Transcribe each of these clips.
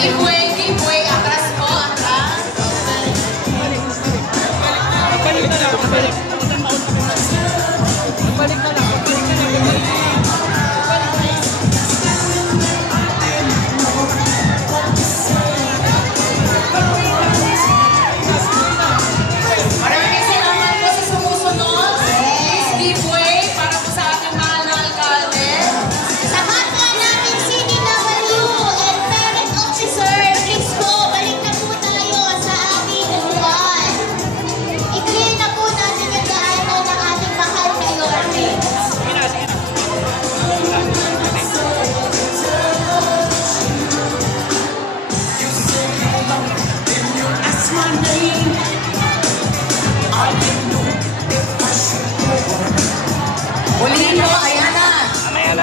Give way, atras po, atras. Balik na lang. Maraming salamat po sa sumusunod. Please give way para po sa ating mahal na alkalde. Sabat nga namin CDW and parent officer, please po, balik na po tayo sa ating upuan. I-clear na po natin yung daanan ng ating mahal na Yorme. Muli po, ayan na.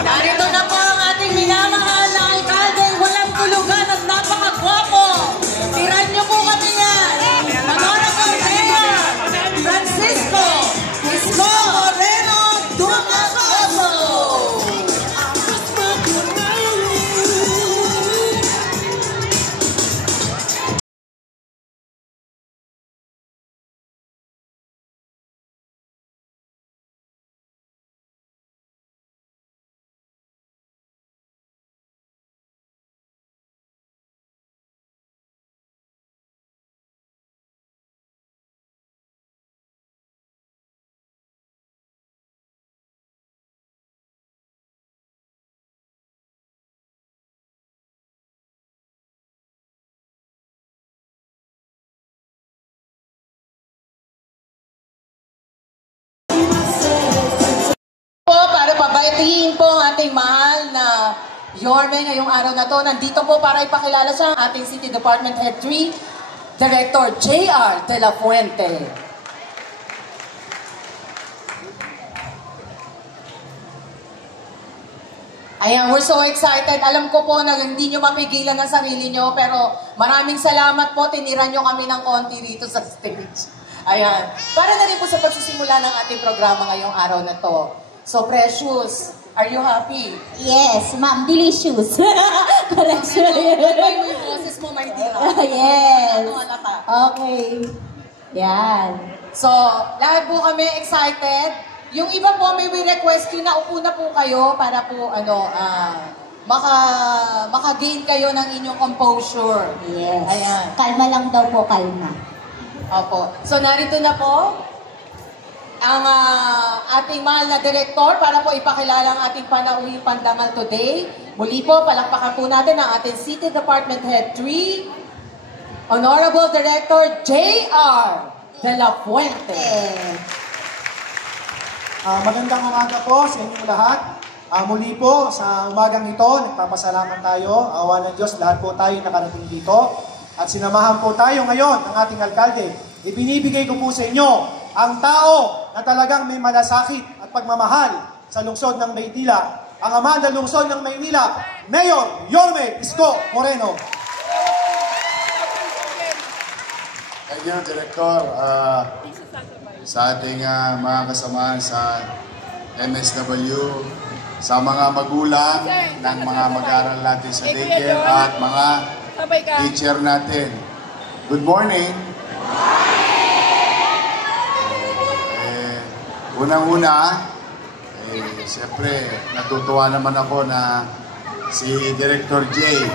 Narito na po ang ating minamahal na alkalde. Walang tulugan at napakagwapo. Tiran niyo po kami yan. Honorable Mayor Francisco Isko Moreno Dumagoso. Para pabatiin po ang ating mahal na Yorme ngayong araw na to. Nandito po para ipakilala siya ang ating City Department Head 3, Director J.R. De La Fuente. Ayan, we're so excited. Alam ko po na hindi nyo mapigilan ang sarili nyo, pero maraming salamat po. Tiniran nyo kami ng konti rito sa stage. Ayan. Para na rin po sa pagsisimula ng ating programa ngayong araw na to. So, Precious, are you happy? Yes, ma'am, delicious. Correction. May boses mo, my dear. Yes. Ano, alata? Okay. Yan. So, lahat po kami excited. Yung iba po may request yun na upo na po kayo para po maka-gain kayo ng inyong composure. Yes. Ayan. Kalma lang daw po, kalma. Opo. So, narito na po ang ating mahal na direktor para po ipakilala ang ating panauhing pandangal today. Muli po, palakpakan po natin ang ating City Department Head 3, Honorable Director J.R. De La Fuente. Magandang umaga po sa inyong lahat. Muli po sa umagang ito, nagpapasalamat tayo. Awa ng Diyos, lahat po tayo nakarating dito. At sinamahan po tayo ngayon ng ating alkalde. Ibinibigay ko po sa inyo ang tao na talagang may malasakit at pagmamahal sa lungsod ng Maynila. Ang ama ng lungsod ng Maynila, Mayor Yorme Isko Moreno. Thank you, Director. Sa ating mga kasamahan sa MSW, sa mga magulang ng mga mag-aaral natin sa daycare at mga teacher natin. Good morning! Unang-una, siyempre natutuwa naman ako na si Director J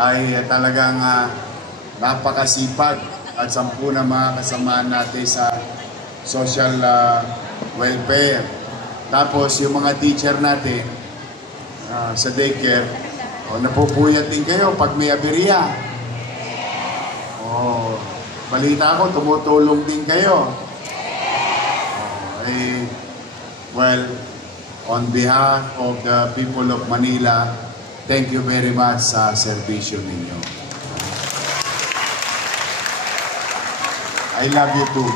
ay talagang napakasipag at 10 na mga kasamahan natin sa social welfare. Tapos yung mga teacher natin sa daycare, napupuyat din kayo pag may aberya. Balita ko, tumutulong din kayo. Well, on behalf of the people of Manila, thank you very much sa serbisyo ninyo. I love you too.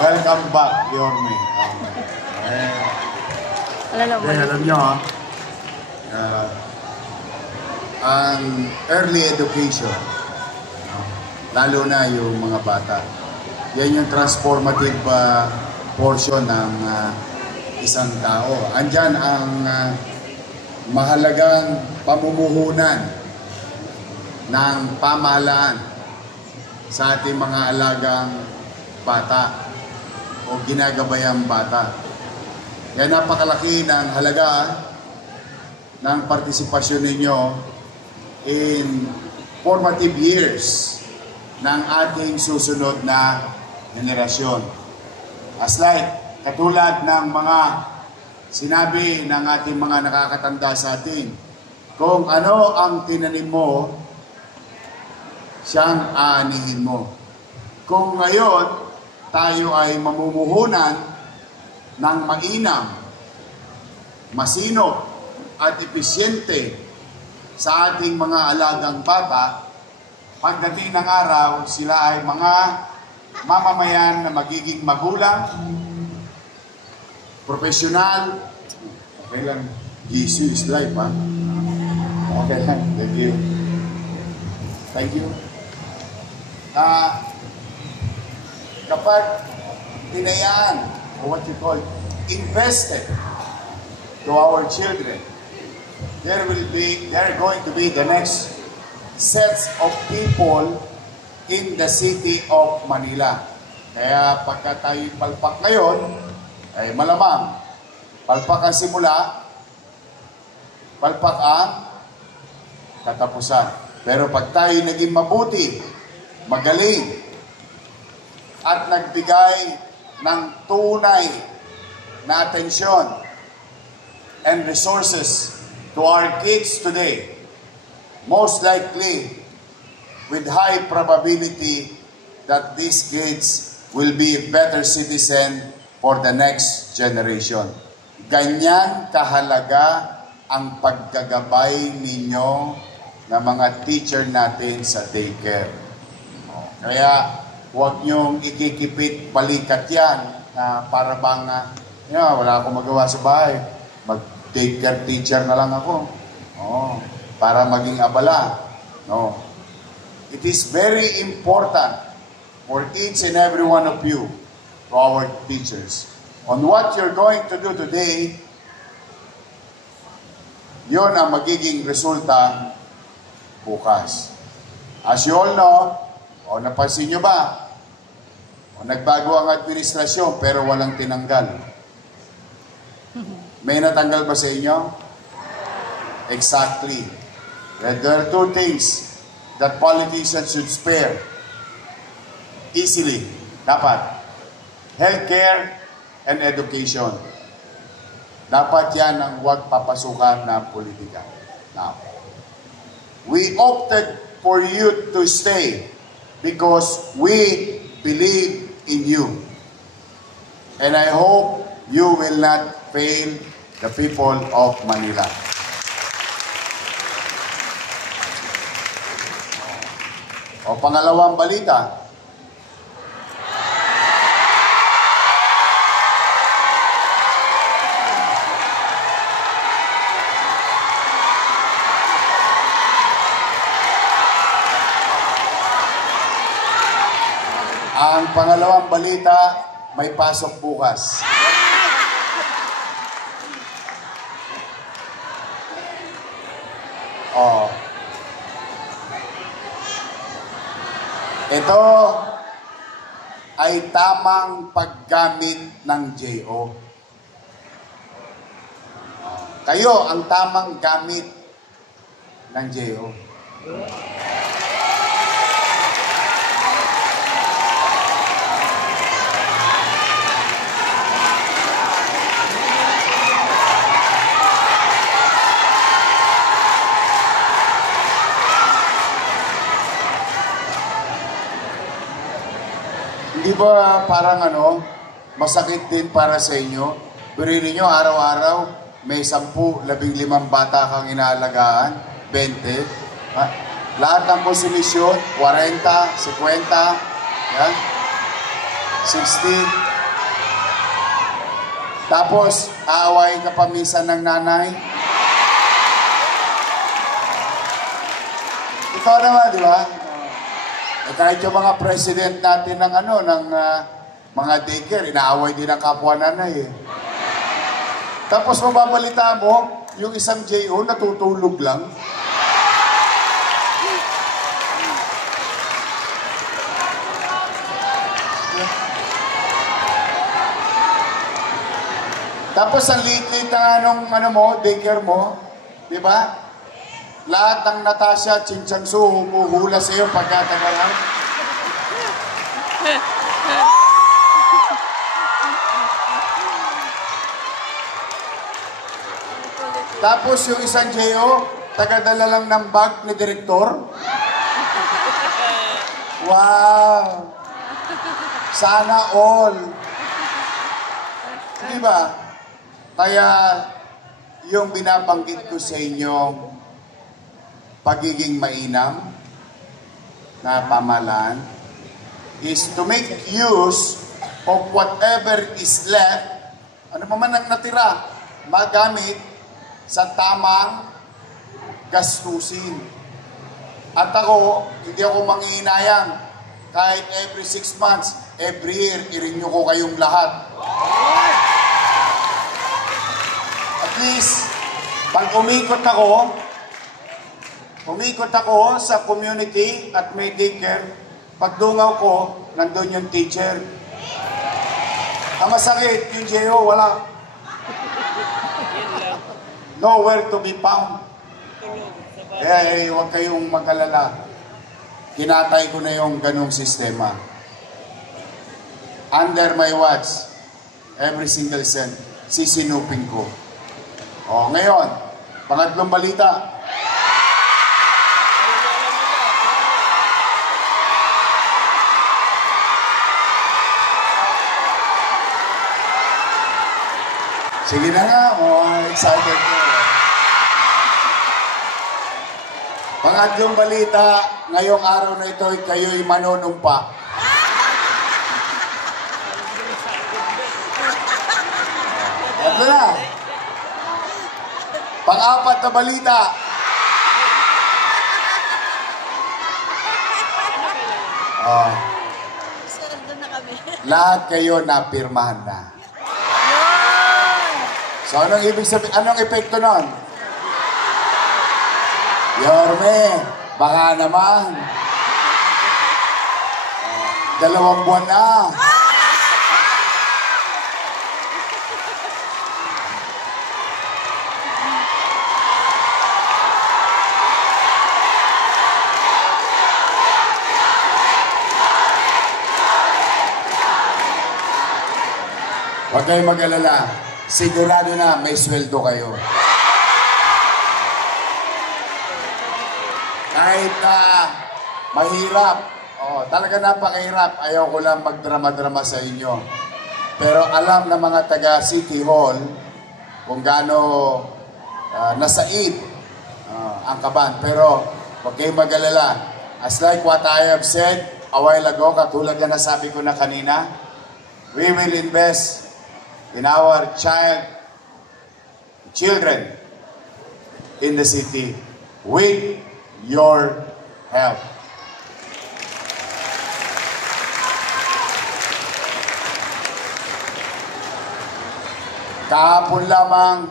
Welcome back, Yorme. Alam nyo, ang early education, lalo na yung mga bata, yan yung transformative portion ng isang tao. Andyan ang mahalagang pamumuhunan ng pamahalaan sa ating mga alagang bata o ginagabayang bata. Kaya napakalaki ng halaga ng partisipasyon ninyo in formative years ng ating susunod na henerasyon. As like, katulad ng mga sinabi ng ating mga nakakatanda sa atin, kung ano ang tinanim mo, siyang aanihin mo. Kung ngayon, tayo ay mamumuhunan ng mainam, masinop, at episyente sa ating mga alagang bata, pagdating ng araw, sila ay mga mamamayan na magiging magulang, profesional. Okay lang, Jesus is life, ha? Okay lang, thank you. Thank you. Kapag tinayaan, or what you call, invested to our children, there are going to be the next sets of people in the city of Manila. Kaya pagka tayo palpak ngayon, ay malamang, palpak ang simula, palpak ang katapusan. Pero pag tayo naging mabuti, magaling, at nagbigay ng tunay na atensyon and resources to our kids today, most likely, with high probability that these kids will be a better citizen for the next generation. Ganyan kahalaga ang paggagabay ninyo na mga teacher natin sa daycare. Kaya huwag niyong ikikipit balikat yan na para bang wala akong magawa sa bahay. Mag-daycare teacher na lang ako. Para maging abala. No. It is very important for each and every one of you, to our teachers, on what you're going to do today. Yun ang magiging resulta bukas. As you all know, napansin nyo ba? Nagbago ang administrasyon pero walang tinanggal. May natanggal ba sa inyo? Exactly. There are two things that politicians should spare easily. Dapat. Healthcare and education. Dapat yan ang huwag papasukan ng politika. Now, we opted for you to stay because we believe in you. And I hope you will not fail the people of Manila. Pangalawang balita. Ang pangalawang balita, may pasok bukas. Ito ay tamang paggamit ng JO. Kayo ang tamang gamit ng JO. Hindi ba parang masakit din para sa inyo? Pero ninyo, araw-araw, may 10, 15 bata kang inaalagaan, 20. Lahat ng konsumisyon, 40, 50, yan, 60. Tapos, aawain ka pa minsan ng nanay. Ikaw naman, di ba? Kahit yung mga president natin ng mga daycare, inaaway din ang kapwa nanay. Tapos mababalita mo, yung isang JO natutulog lang. Tapos ang liit-liit na daycare mo, di ba? Lahat ng Natasha, Chinchansu, humuhula sa iyo pagkatagalan. Tapos yung isang JO, tagadala lang ng bag ni Direktor. Wow! Sana all. Di ba? Kaya yung binabanggit ko sa inyo, pagiging mainam na pamahalaan is to make use of whatever is left, ano pa man ang natira, magamit sa tamang gastusin. At ako, hindi ako manghihinayang. Kahit every 6 months, every year, i-renew ko kayong lahat. At least, pag umikot ako sa community at may daycare, pagdungaw ko, nandun yung teacher. Ang masakit, yung JO, wala. Nowhere to be found. Kaya huwag kayong mag-alala. Kinatay ko na yung ganong sistema. Under my watch, every single cent, sisinupin ko. O, ngayon, pangatlong balita. Sige na nga, excited ko. Pangatlong balita, ngayong araw na ito, kayo'y manunumpa. Ito na. Pang-apat na balita. Lahat kayo napirmahan na. So, anong ibig sabihin? Anong epekto nun? Yorme, baka naman. 2 buwan na. Huwag kayong mag-alala. Sigurado na may sweldo kayo. Kahit mahirap, talaga napakahirap, ayaw ko lang magdrama-drama sa inyo. Pero alam na mga taga City Hall kung gaano nasaid ang kaban. Pero huwag kayong mag-alala. As like what I have said a while ago, katulad na nasabi ko na kanina, we will invest in our children in the city with your help. Kahapon lamang,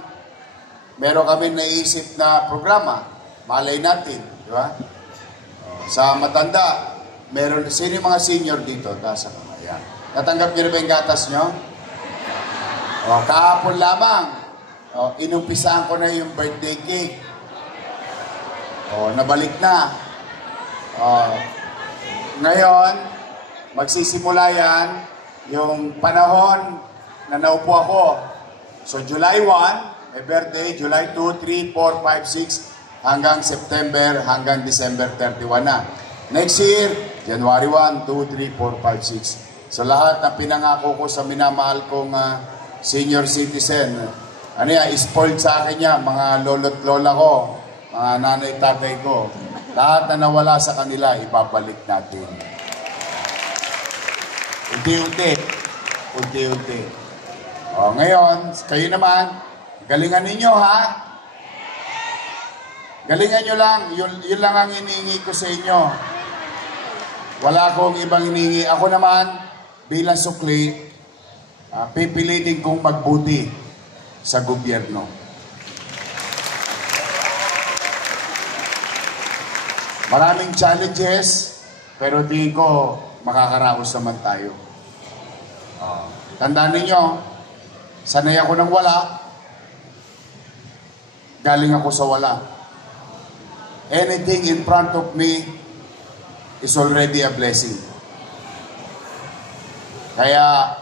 meron kami naisip na programa. Malay natin, di ba? Sa matanda, meron, sino yung mga senior dito? Taas ako. Ayan. Natanggap niyo na ba yung gatas nyo? Kahapon lamang, inumpisaan ko na yung birthday cake. Nabalik na. Ngayon, magsisimula yan yung panahon na naupo ako. So, July 1, may birthday, July 2, 3, 4, 5, 6, hanggang September, hanggang December 31 na. Next year, January 1, 2, 3, 4, 5, 6. So, lahat ng pinangako ko sa minamahal kong senior citizen, spoiled sa akin yan, mga lolo't lola ko, mga nanay tatay ko, lahat na nawala sa kanila, ibabalik natin. Unti-unti. Unti-unti. Ngayon, kayo naman, galingan ninyo, ha? Galingan nyo lang, yun lang ang iniingi ko sa inyo. Wala akong ibang iniingi. Ako naman, bilang sukli, pipilitin kong magbuti. sa gobyerno. Maraming challenges, pero tingin ko makakaraos naman tayo. Tandaan ninyo, sanay ako ng wala, galing ako sa wala. Anything in front of me is already a blessing. Kaya,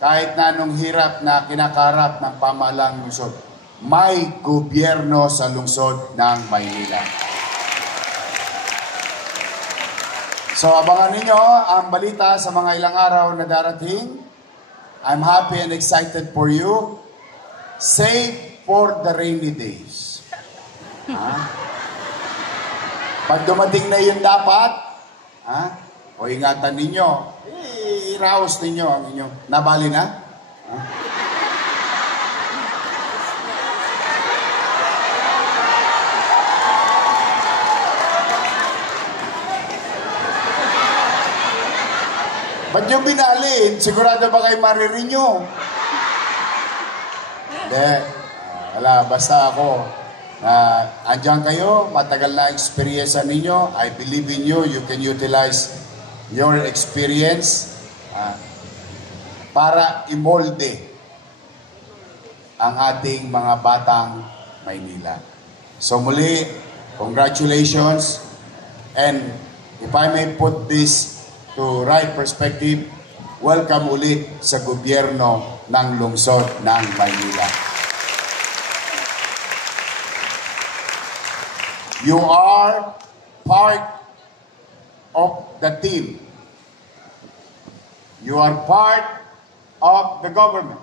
kahit na anong hirap na kinakarap ng pamahalaang lungsod, may gobyerno sa lungsod ng Maynila. So, abangan ninyo ang balita sa mga ilang araw na darating. I'm happy and excited for you. Save for the rainy days. Pag dumating na yun dapat, o ingatan ninyo, iraos ninyo ang inyong nabali na. Ba't yung binalin? Sigurado ba kayo maririnyo? Hindi. Wala, basta ako. Andyan kayo, matagal na experience ninyo. I believe in you. You can utilize your experience para imolde ang ating mga batang Maynila. So muli, congratulations. And if I may put this to right perspective, welcome ulit sa gobyerno ng lungsod ng Maynila. You are part of the team. You are part of the government.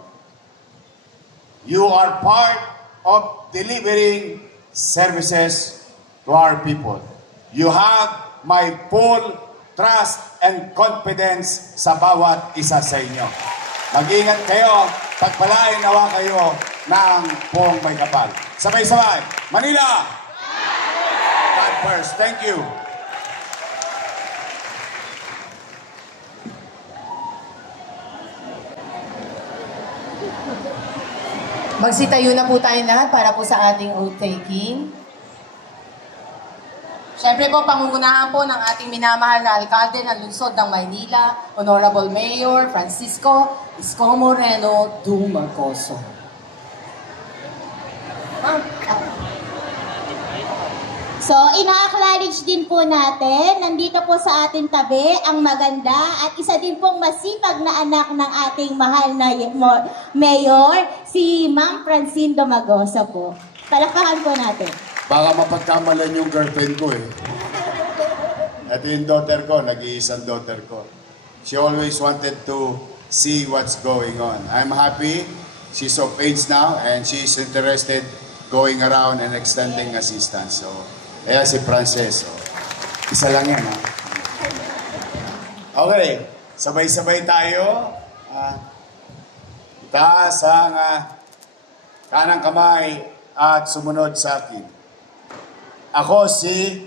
You are part of delivering services to our people. You have my full trust and confidence sa bawat isa sa inyo. Mag-ingat kayo, pagpalain nawa kayo ng buong may kapal. Sabay-sabay, Manila! God first. Thank you. Magsitayo na po tayo lahat para po sa ating oath taking. Siyempre po, pangungunahan po ng ating minamahal na alkalde ng lungsod ng Maynila, Honorable Mayor Francisco Isko Moreno Dumagoso. So, ina-acknowledge din po natin, nandito po sa ating tabi ang maganda at isa din pong masipag na anak ng ating mahal na mayor, si Ma'am Francine Dumagoso po. Palakpakan po natin. Baka mapagkamalan yung girlfriend ko eh. Ito yung daughter ko, nag-iisang daughter ko. She always wanted to see what's going on. I'm happy. She's of age now and she's interested going around and extending assistance. So, kaya si Frances. So, isa lang yan, ha? Okay, sabay-sabay tayo. Taas ang kanang kamay at sumunod sa akin. Ako si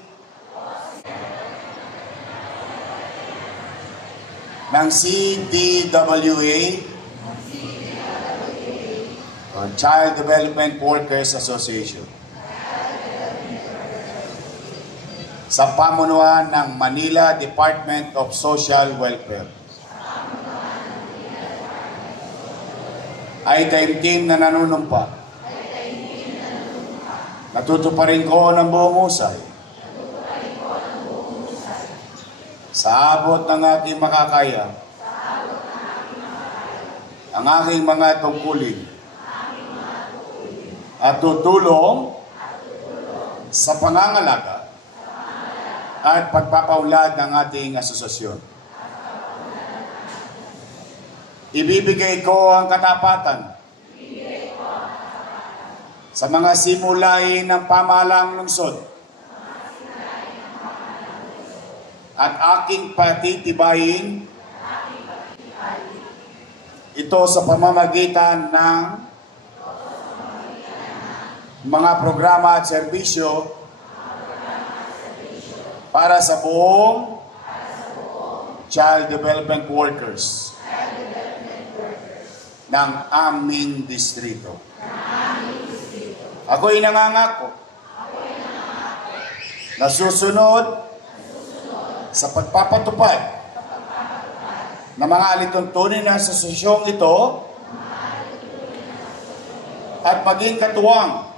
ng CDWA or Child Development Workers Association sa pamunuan ng Manila Department of Social Welfare. Ay taimtim na nanunumpa. Natutuparin ko ng buong usay. Sa abot ng aking makakaya. Ang aking mga tungkulin. At tutulong sa pangangalaga at pagpapaulad ng ating asosasyon. Ibibigay ko ang katapatan sa mga simulain ng pamahalaang lungsod at aking patitibayin ito sa pamamagitan ng mga programa at serbisyo para sa buong Child Development Workers. ng aming distrito. Ako'y nangangako na susunod sa pagpapatupad ng mga alituntunin ng asosiyasyong ito at maging katuwang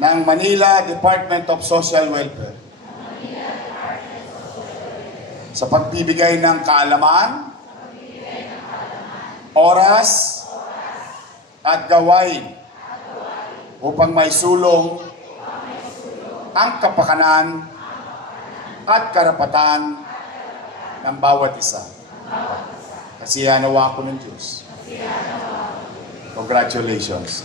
ng Manila Department of Social Welfare sa pagbibigay ng kaalaman, oras, at gawain upang maisulong ang kapakanan at karapatan ng bawat isa. Kasi nawa ko ng Diyos. Congratulations.